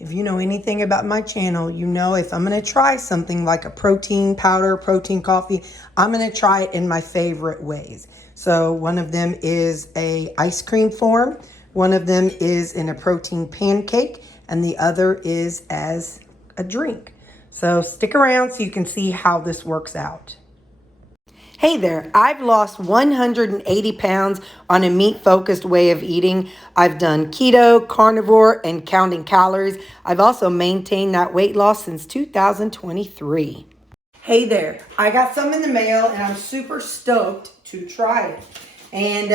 If you know anything about my channel, you know if I'm going to try something like a protein powder, protein coffee, I'm going to try it in my favorite ways. So one of them is a ice cream form, one of them is in a protein pancake, and the other is as a drink. So stick around so you can see how this works out. Hey there, I've lost 180 pounds on a meat-focused way of eating. I've done keto, carnivore, and counting calories. I've also maintained that weight loss since 2023. Hey there, I got some in the mail and I'm super stoked to try it. And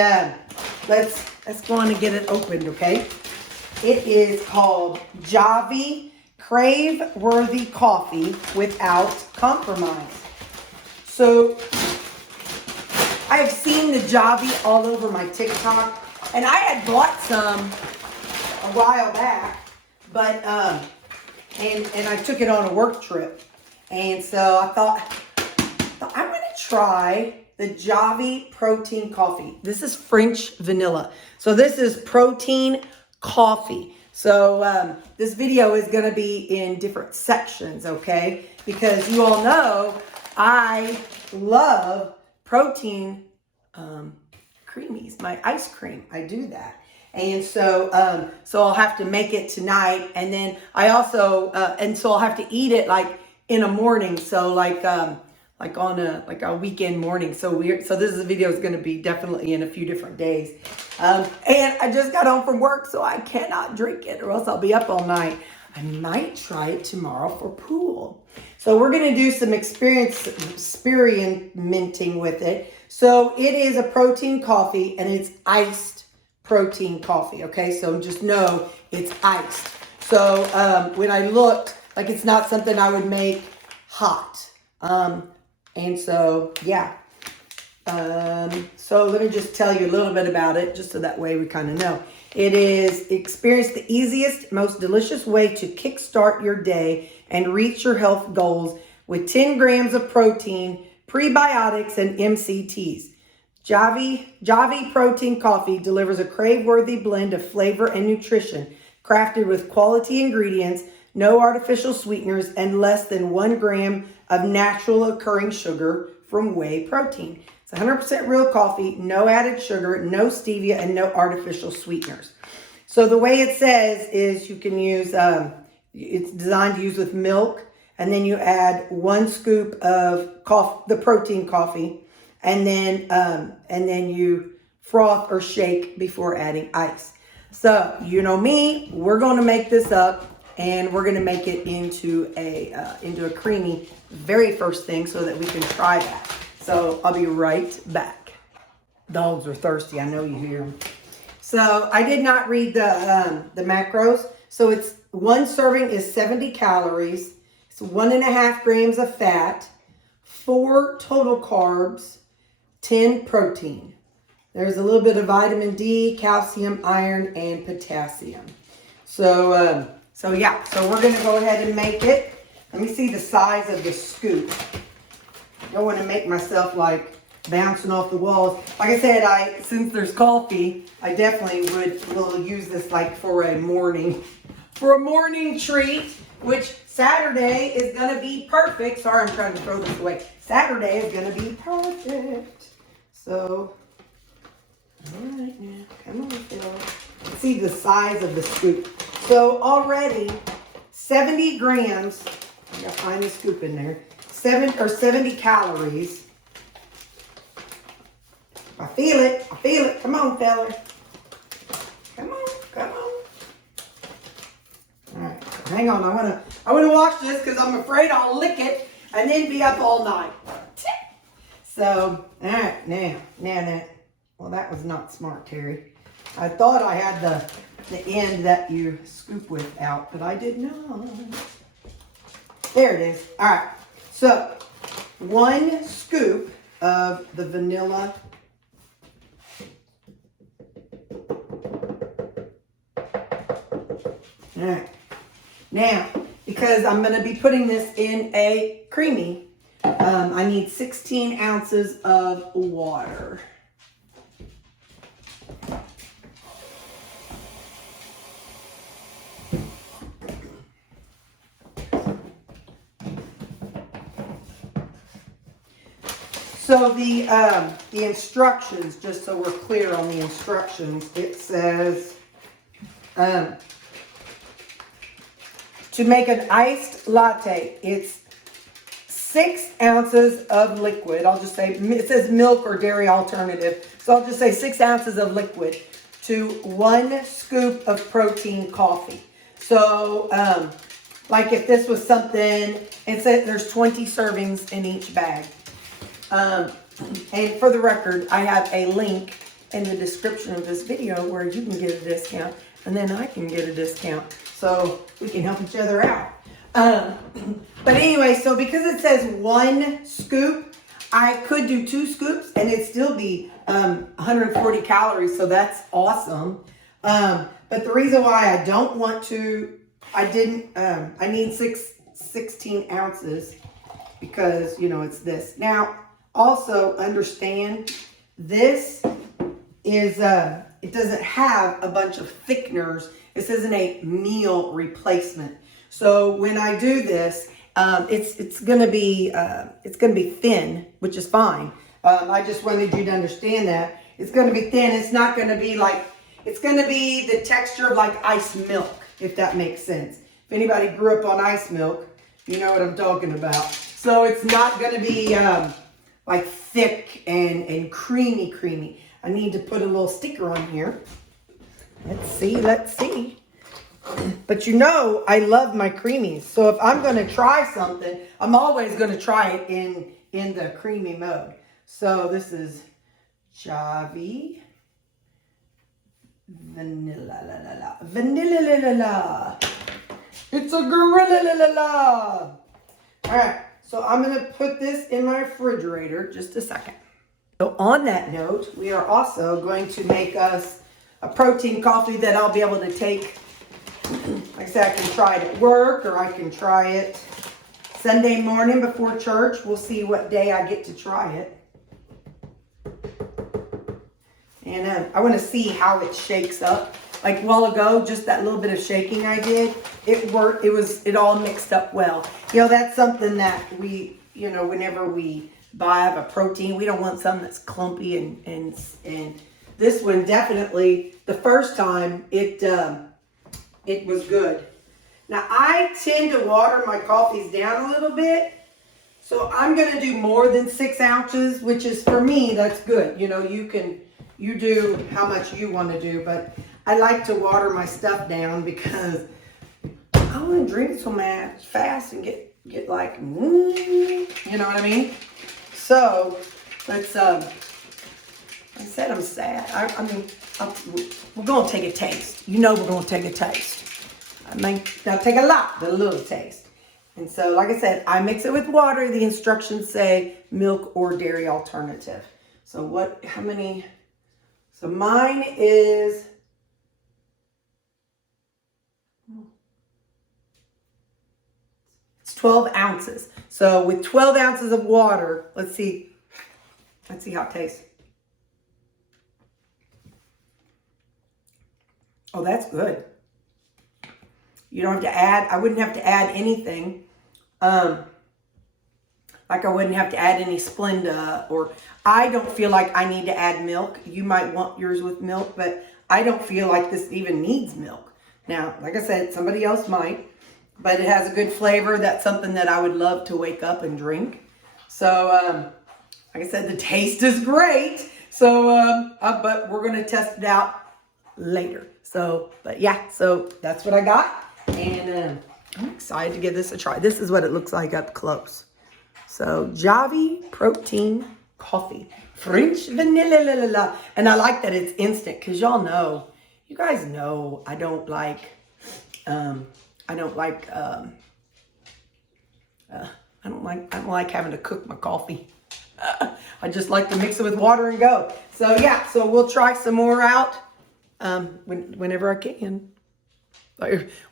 let's go on and get it opened, okay? It is called Javvy Crave-Worthy Coffee Without Compromise. So I have seen the Javvy all over my TikTok, and I had bought some a while back, but and I took it on a work trip, and so I thought I'm gonna try the Javvy protein coffee. This is French vanilla, so this is protein coffee. So this video is gonna be in different sections, okay? Because you all know I love protein creamies, my ice cream. I do that. And so I'll have to make it tonight. And then I also, and so I'll have to eat it like in a morning. So like on a weekend morning. So this video is going to be definitely in a few different days. And I just got home from work, so I cannot drink it or else I'll be up all night. I might try it tomorrow for pool. So we're going to do some experimenting with it. So it is a protein coffee and it's iced protein coffee. Okay. So just know it's iced. So when I looked, like it's not something I would make hot. And so, yeah. So let me just tell you a little bit about it, just so that way we kind of know. It is experience the easiest, most delicious way to kickstart your day and reach your health goals with 10 grams of protein, prebiotics, and MCTs. Javvy Protein Coffee delivers a crave-worthy blend of flavor and nutrition, crafted with quality ingredients, no artificial sweeteners, and less than 1 gram of natural occurring sugar from whey protein. It's 100% real coffee, no added sugar, no stevia, and no artificial sweeteners. So the way it says is you can use, it's designed to use with milk, and then you add 1 scoop of the protein coffee, and then you froth or shake before adding ice. So you know me, we're going to make this up. And we're going to make it into a creamy very first thing so that we can try that. So I'll be right back. Dogs are thirsty. I know you hear them. So I did not read the macros. So it's 1 serving is 70 calories. It's 1.5 grams of fat, 4 total carbs, 10 protein. There's a little bit of vitamin D, calcium, iron, and potassium. So yeah, so we're going to go ahead and make it. Let me see the size of the scoop. I don't want to make myself like bouncing off the walls. Like I said, since there's coffee, I definitely will use this like for a morning treat, which Saturday is going to be perfect. Sorry, I'm trying to throw this away. Saturday is going to be perfect. So, all right now, come on, Phil. See the size of the scoop. So already 70 grams, I gotta find the scoop in there, 70 calories. I feel it, come on, fella. Come on. All right, hang on, I wanna wash this because I'm afraid I'll lick it and then be up all night. So, all right, now, well, that was not smart, Terry. I thought I had the end that you scoop with out, but I did not. There it is. All right. So 1 scoop of the vanilla. All right. Now, because I'm going to be putting this in a creamy, I need 16 ounces of water. So the instructions, just so we're clear on the instructions, it says to make an iced latte, it's 6 ounces of liquid. I'll just say, it says milk or dairy alternative. So I'll just say 6 ounces of liquid to 1 scoop of protein coffee. So, like if this was something, it said there's 20 servings in each bag. And for the record, I have a link in the description of this video where you can get a discount and then I can get a discount. So we can help each other out. But anyway, so because it says 1 scoop, I could do 2 scoops and it'd still be 140 calories. So that's awesome. But the reason why I don't want to, I need 16 ounces because, you know, it's this. Now, also understand this is, it doesn't have a bunch of thickeners. This isn't a meal replacement. So when I do this, it's gonna be thin, which is fine. I just wanted you to understand that it's gonna be thin. It's not gonna be like, it's gonna be the texture of like ice milk, if that makes sense. If anybody grew up on ice milk, you know what I'm talking about. So it's not gonna be like thick and creamy. I need to put a little sticker on here. Let's see. But you know, I love my creamies. So if I'm going to try something, I'm always going to try it in the creamy mode. So this is Javvy vanilla. It's a gorilla. All right. So I'm going to put this in my refrigerator just a second. So on that note, we are also going to make us a protein coffee that I'll be able to take. Like I said, I can try it at work or I can try it Sunday morning before church. We'll see what day I get to try it. And I want to see how it shakes up. Like a while ago, just that little bit of shaking I did, it worked. It all mixed up well. You know, that's something that we, you know, whenever we buy a protein, we don't want something that's clumpy and this one definitely, the first time, it was good. Now, I tend to water my coffees down a little bit. So I'm going to do more than 6 ounces, which is, for me, that's good. You know, you do how much you want to do. But I like to water my stuff down because I want to drink so much fast and get like, you know what I mean? So, let's, I said I'm sad. I mean, we're going to take a taste. You know we're going to take a taste. I mean, not take a lot, but a little taste. And so, like I said, I mix it with water. The instructions say milk or dairy alternative. So how many? So mine is, it's 12 ounces. So with 12 ounces of water, let's see how it tastes. Oh, that's good. You don't have to add, I wouldn't have to add anything. Like I wouldn't have to add any Splenda, or I don't feel like I need to add milk. You might want yours with milk, but I don't feel like this even needs milk. Now, like I said, somebody else might, but it has a good flavor. That's something that I would love to wake up and drink. So, like I said, the taste is great. So, but we're going to test it out later. So, but yeah, so that's what I got. And I'm excited to give this a try. This is what it looks like up close. So, Javvy protein coffee. French vanilla. And I like that it's instant because y'all know, you guys know I don't like having to cook my coffee. I just like to mix it with water and go. So yeah, so we'll try some more out whenever I can.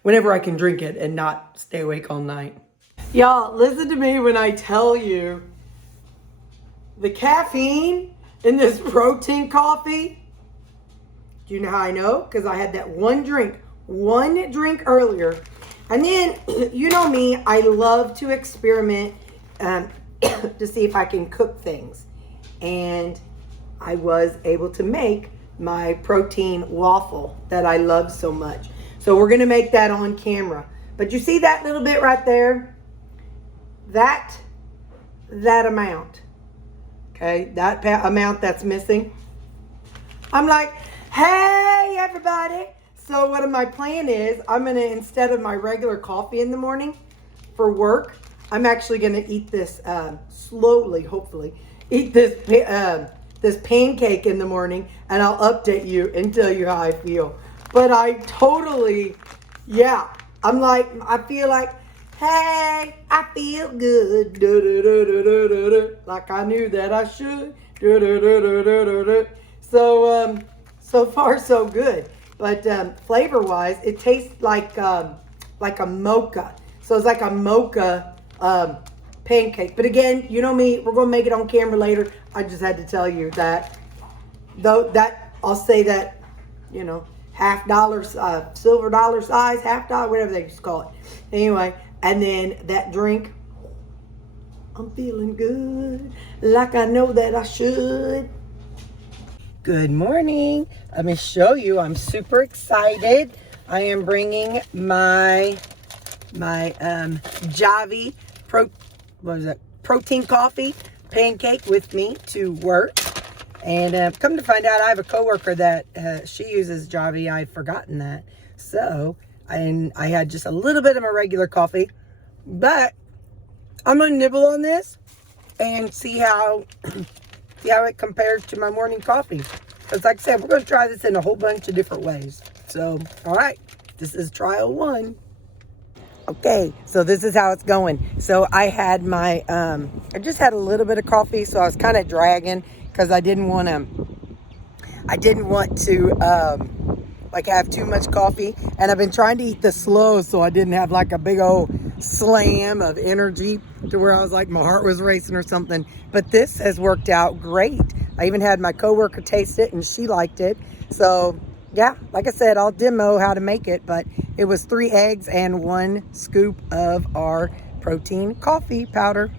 Whenever I can drink it and not stay awake all night. Y'all, listen to me when I tell you the caffeine in this protein coffee. Do you know how I know? Because I had that one drink earlier. And then, you know me, I love to experiment to see if I can cook things. and I was able to make my protein waffle that I love so much. So we're gonna make that on camera. But you see that little bit right there? That amount, okay? That amount that's missing. I'm like, hey, everybody. So what my plan is, I'm gonna, instead of my regular coffee in the morning for work, I'm actually gonna eat this slowly, hopefully, eat this this pancake in the morning, and I'll update you and tell you how I feel. But I totally, yeah, I'm like, I feel like, hey, I feel good, like I knew that I should, so so far so good. But flavor-wise, it tastes like a mocha. So it's like a mocha pancake. But again, you know me, we're gonna make it on camera later. I just had to tell you that. Though that, I'll say that, you know, $50, silver dollar size, $50, whatever they just call it. Anyway, and then that drink, I'm feeling good, like I know that I should. Good morning. Let me show you. I'm super excited. I am bringing my Javvy protein coffee pancake with me to work. And come to find out, I have a coworker that she uses Javvy. I've forgotten that. So I had just a little bit of my regular coffee, but I'm gonna nibble on this and see how it compares to my morning coffee. Because like I said, we're going to try this in a whole bunch of different ways. So, all right, this is trial 1. Okay, so this is how it's going. So I had my, I just had a little bit of coffee, so I was kind of dragging because I didn't want to like have too much coffee. And I've been trying to eat this slow so I didn't have like a big old slam of energy to where I was like my heart was racing or something. But this has worked out great. I even had my coworker taste it and she liked it. So yeah, like I said, I'll demo how to make it, but it was 3 eggs and 1 scoop of our protein coffee powder.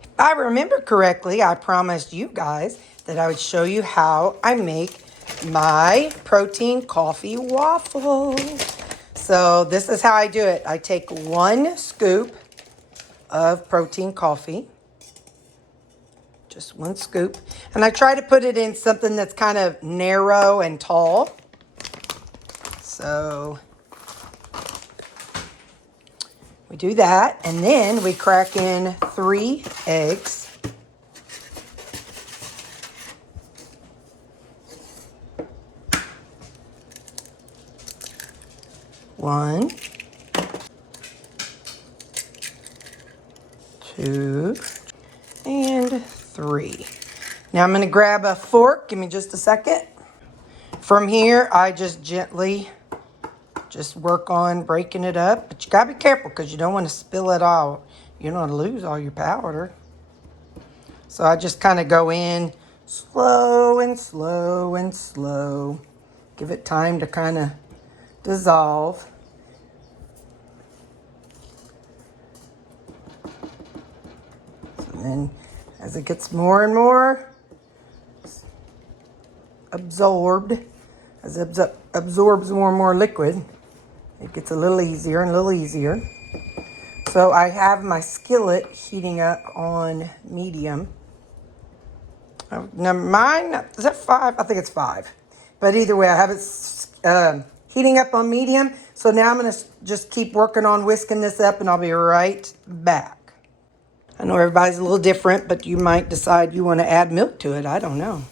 If I remember correctly, I promised you guys that I would show you how I make my protein coffee waffle. So this is how I do it. I take 1 scoop of protein coffee, just 1 scoop, and I try to put it in something that's kind of narrow and tall. So we do that, and then we crack in 3 eggs. One, 2, and 3. Now I'm going to grab a fork. Give me just a second. From here, I just gently work on breaking it up. But you got to be careful because you don't want to spill it all. You don't want to lose all your powder. So I just kind of go in slow and slow and slow. Give it time to kind of dissolve. And then as it gets more and more absorbed, as it absorbs more and more liquid, it gets a little easier and a little easier. So I have my skillet heating up on medium. Now mine, is that 5? I think it's 5. But either way, I have it heating up on medium. So now I'm going to just keep working on whisking this up, and I'll be right back. I know everybody's a little different, but you might decide you want to add milk to it. I don't know.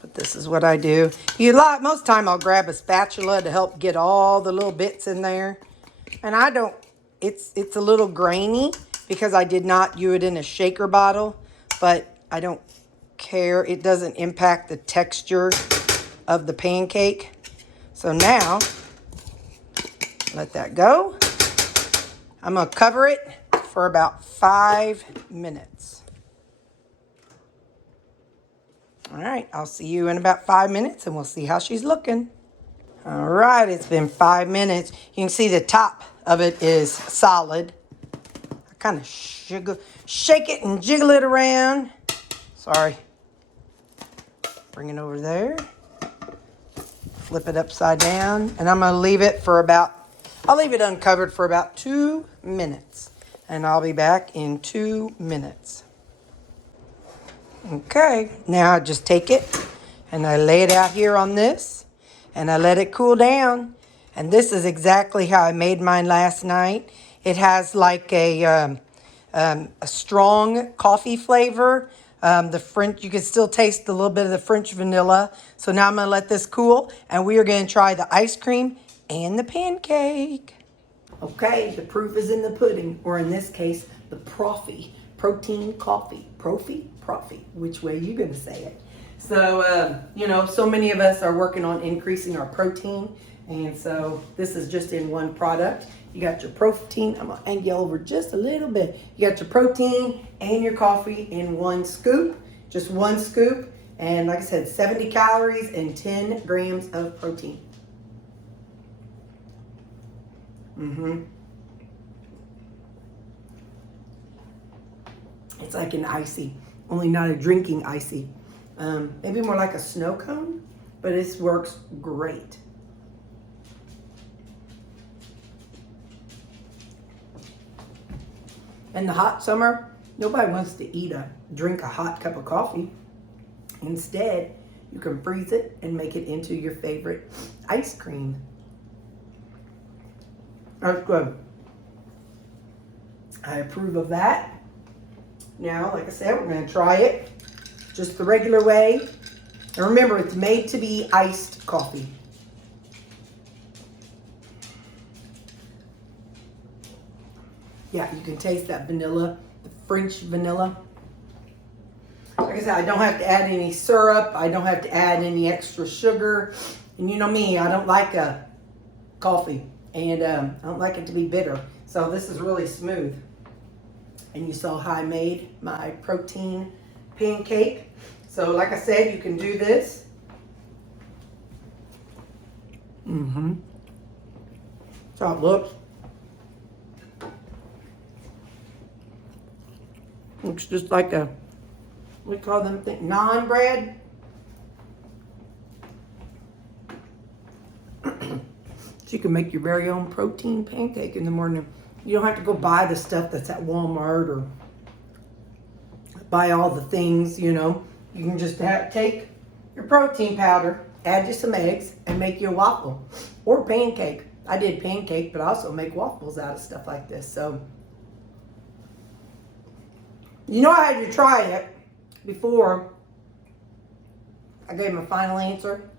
But this is what I do. Most time I'll grab a spatula to help get all the little bits in there. And I don't, it's a little grainy because I did not do it in a shaker bottle, but I don't care. It doesn't impact the texture of the pancake. So now, let that go. I'm going to cover it for about 5 minutes. All right, I'll see you in about 5 minutes and we'll see how she's looking. All right, it's been 5 minutes. You can see the top of it is solid. I kind of shake it and jiggle it around. Sorry, Bring it over there. Flip it upside down. And I'm going to leave it for I'll leave it uncovered for about 2 minutes. And I'll be back in 2 minutes. Okay, now I just take it and I lay it out here on this. And I let it cool down. And this is exactly how I made mine last night. It has like a strong coffee flavor. The French, you can still taste a little bit of the French vanilla. So now I'm going to let this cool, and we are going to try the ice cream and the pancake. Okay, the proof is in the pudding, or in this case, the profi, protein coffee. Profi, which way you going to say it? So, so many of us are working on increasing our protein, and so this is just in one product. You got your protein. I'm going to angle you over just a little bit. You got your protein and your coffee in one scoop, just one scoop. And like I said, 70 calories and 10 grams of protein. It's like an icy, only not a drinking icy. Maybe more like a snow cone, but it works great. In the hot summer, nobody wants to drink a hot cup of coffee. Instead, you can freeze it and make it into your favorite ice cream. That's good. I approve of that. Now, like I said, we're going to try it just the regular way. And remember, it's made to be iced coffee. Yeah, you can taste that vanilla, the French vanilla. Like I said, I don't have to add any syrup. I don't have to add any extra sugar. And you know me, I don't like coffee. And I don't like it to be bitter. So this is really smooth. And you saw how I made my protein pancake. So like I said, you can do this. That's how it looks. Looks just like what do you call them things? Naan bread. So you can make your very own protein pancake in the morning. You don't have to go buy the stuff that's at Walmart or buy all the things, You can just take your protein powder, add you some eggs, and make you a waffle or pancake. I did pancake, but I also make waffles out of stuff like this. So, I had to try it before I gave my final answer.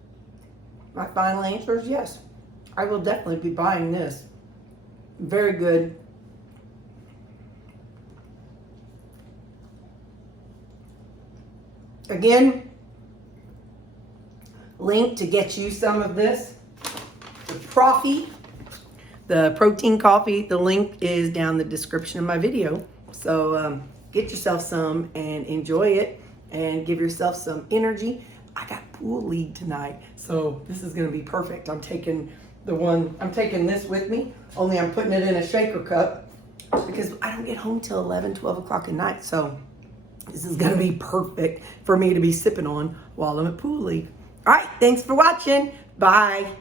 My final answer is yes. I will definitely be buying this. Very good. Again, link to get you some of this. The Profi, the protein coffee, the link is down in the description of my video. So get yourself some and enjoy it and give yourself some energy. I got pool league tonight, so this is gonna be perfect. I'm taking this with me, only I'm putting it in a shaker cup because I don't get home till 11, 12 o'clock at night. So this is gonna be perfect for me to be sipping on while I'm at pool league. All right, thanks for watching. Bye.